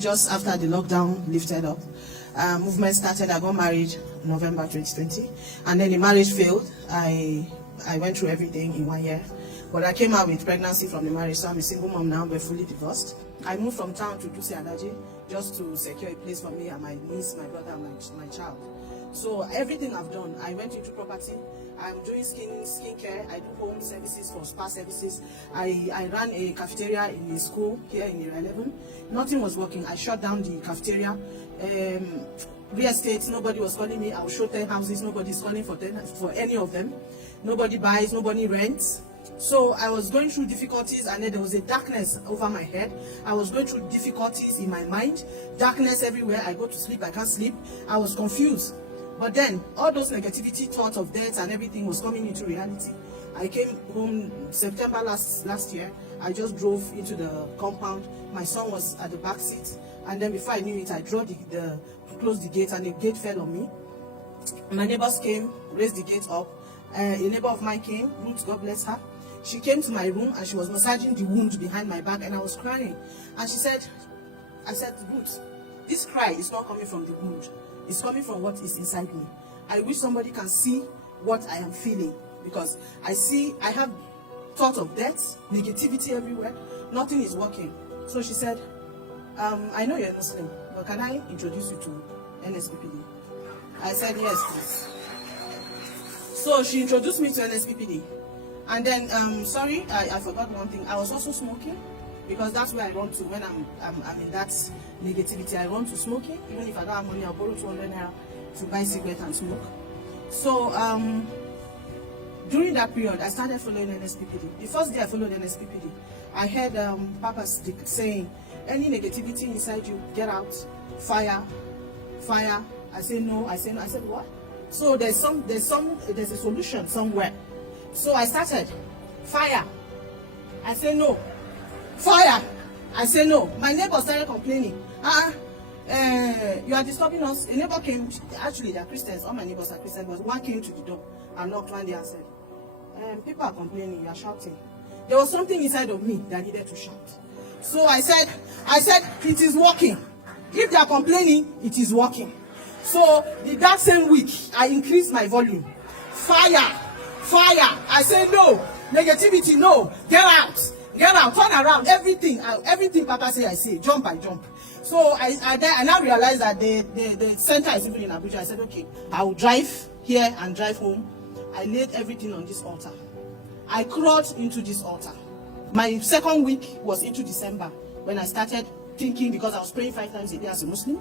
Just after the lockdown lifted up, movement started. I got married November 2020, and then the marriage failed. I went through everything in 1 year, but I came out with pregnancy from the marriage, so I'm a single mom now. We're fully divorced. I moved from town to Duse Adaji just to secure a place for me and my niece, my brother, and my child. So everything I've done, I went into property. I'm doing skincare. I do home services for spa services. I ran a cafeteria in a school here in Area 11. Nothing was working. I shut down the cafeteria. Real estate, nobody was calling me. I will show 10 houses. Nobody's calling for any of them. Nobody buys, nobody rents. So I was going through difficulties, and then there was a darkness over my head. I was going through difficulties in my mind. Darkness everywhere. I go to sleep, I can't sleep. I was confused. But then all those negativity, thoughts of death and everything was coming into reality. I came home September last year. I just drove into the compound. My son was at the back seat, and then before I knew it, I closed the gate, and the gate fell on me. My neighbors came, raised the gate up. A neighbor of mine came, Ruth, God bless her. She came to my room and she was massaging the wound behind my back, and I was crying. And she said, I said, Ruth, this cry is not coming from the wound. It's coming from what is inside me. I wish somebody can see what I am feeling, because I have thought of death, negativity everywhere. Nothing is working. So she said, I know you're a Muslim, but can I introduce you to NSPPD? I said, yes, please. So she introduced me to NSPPD. And then, I forgot one thing. I was also smoking, because that's where I run to when I'm in that negativity. I run to smoking. Even if I don't have money, I'll borrow 200 naira to buy cigarette and smoke. So during that period, I started following NSPPD. The first day I followed NSPPD, I heard Papa saying, any negativity inside you, get out, fire. I say no. I said what? So there's a solution somewhere. So I started, fire. I say no. Fire. I say no. My neighbor started complaining. You are disturbing us. A neighbor came. Actually, they are Christians. All my neighbors are Christians. But one came to the door and knocked one day and said, people are complaining. You are shouting. There was something inside of me that needed to shout. So I said, it is working. If they are complaining, it is working. So that same week, I increased my volume. Fire. I say no. Negativity, no. Get out, turn around, everything Papa say, I say, jump by jump. So I now realized that the center is even in Abuja. I said, okay, I will drive here and drive home. I laid everything on this altar. I crawled into this altar. My second week was into December, when I started thinking, because I was praying 5 times a day as a Muslim.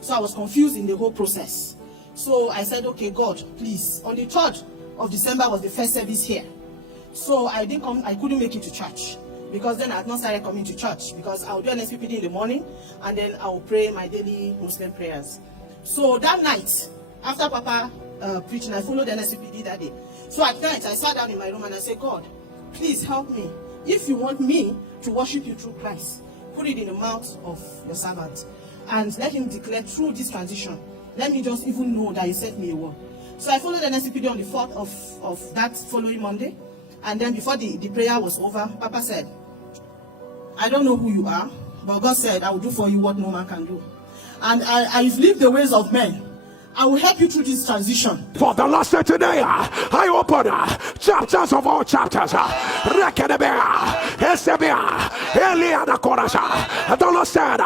So I was confused in the whole process. So I said, okay, God, please. On the 3rd of December was the first service here. So I couldn't make it to church, because then I had not started coming to church, because I would do an SPPD in the morning, and then I would pray my daily Muslim prayers. So that night, after Papa preaching, I followed the SPPD that day. So at night, I sat down in my room and I said, God, please help me. If you want me to worship you through Christ, put it in the mouth of your servant, and let him declare through this transition. Let me just even know that he sent me a word. So I followed the SPPD on the 4th of that following Monday. And then before the prayer was over, Papa said, I don't know who you are, but God said, I will do for you what no man can do. And I've lived the ways of men. I will help you through this transition. For the last day today, I open chapters of all chapters. The Lord said,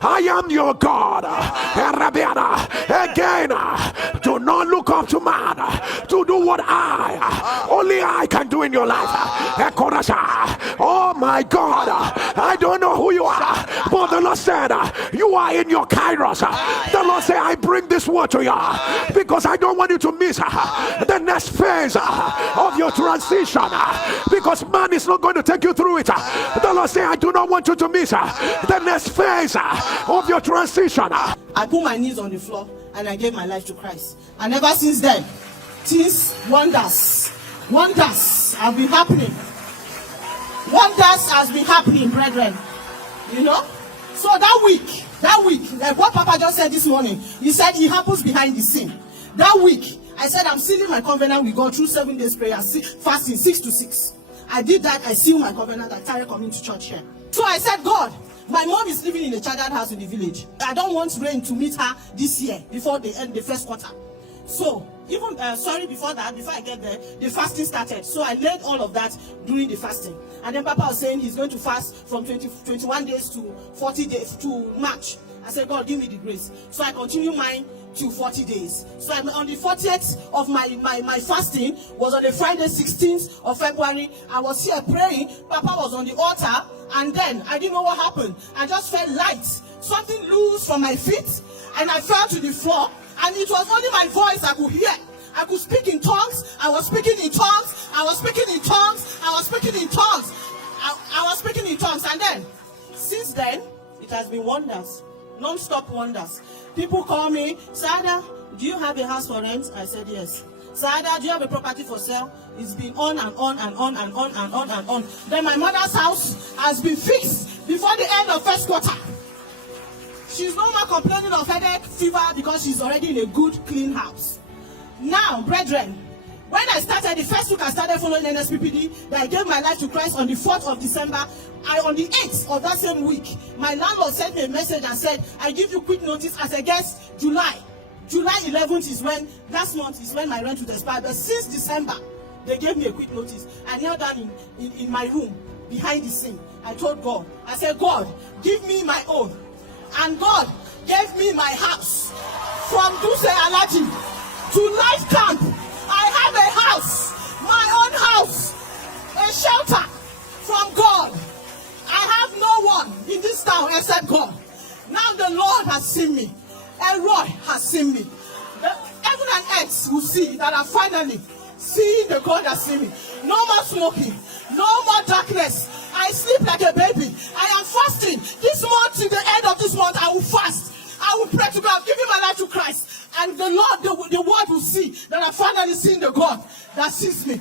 I am your God. Again, do not look up to man to do what only I can do in your life. Oh my God, I don't know who you are, but the Lord said, you are in your kairos. The Lord said, I bring this word to you because I don't want you to miss the next phase of your transition, because man is not going to take you through it. The Lord said, I do not want you to miss the next phase of your transition. I put my knees on the floor and I gave my life to Christ. And ever since then, things, wonders have been happening. Wonders has been happening, brethren. You know? So that week, like what Papa just said this morning, he said he happens behind the scene. That week, I said I'm sealing my covenant with God through 7 days prayer, fasting 6 to 6. I did that. I sealed my covenant. I started coming to church here. So I said, God, My mom is living in a chartered house in the village. I don't want rain to meet her this year before the end the first quarter. So even before I get there, the fasting started. So I laid all of that during the fasting. And then Papa was saying he's going to fast from 21 days to 40 days to March. I said, God, give me the grace. So I continue mine to 40 days. So I'm on the 40th of my fasting was on the Friday 16th of February. I was here praying. Papa was on the altar. And then I didn't know what happened. I just felt light. Something loose from my feet. And I fell to the floor. And it was only my voice I could hear. I could speak in tongues. I was speaking in tongues. I was speaking in tongues. I was speaking in tongues. I was speaking in tongues. And then, since then, it has been wonders. Non-stop wonders. People call me, Sada, do you have a house for rent? I said yes. Sada, do you have a property for sale? It's been on and on and on and on and on and on. Then my mother's house has been fixed before the end of first quarter. She's no more complaining of headache, fever, because she's already in a good, clean house. Now, brethren, when I started, the first week I started following NSPPD, that I gave my life to Christ on the 4th of December. On the 8th of that same week, my landlord sent me a message and said, I give you quick notice as against July. July 11th is when, last month is when my rent would expire. But since December, they gave me a quick notice. I knelt down in my room, behind the scene. I told God, I said, God, give me my own. And God gave me my house. From Duse Alaji to Life Camp, I have a house, my own house, a shelter from God. I have no one in this town except God. Now the Lord has seen me. Elroy has seen me. Heaven and earth will see that I finally see the God that see me. No more smoking. No more darkness. I sleep like a baby. I am fasting. This month, to the end of this month, I will fast. I will pray to God, giving my life to Christ. And the Lord, the world will see that I finally seen the God that sees me.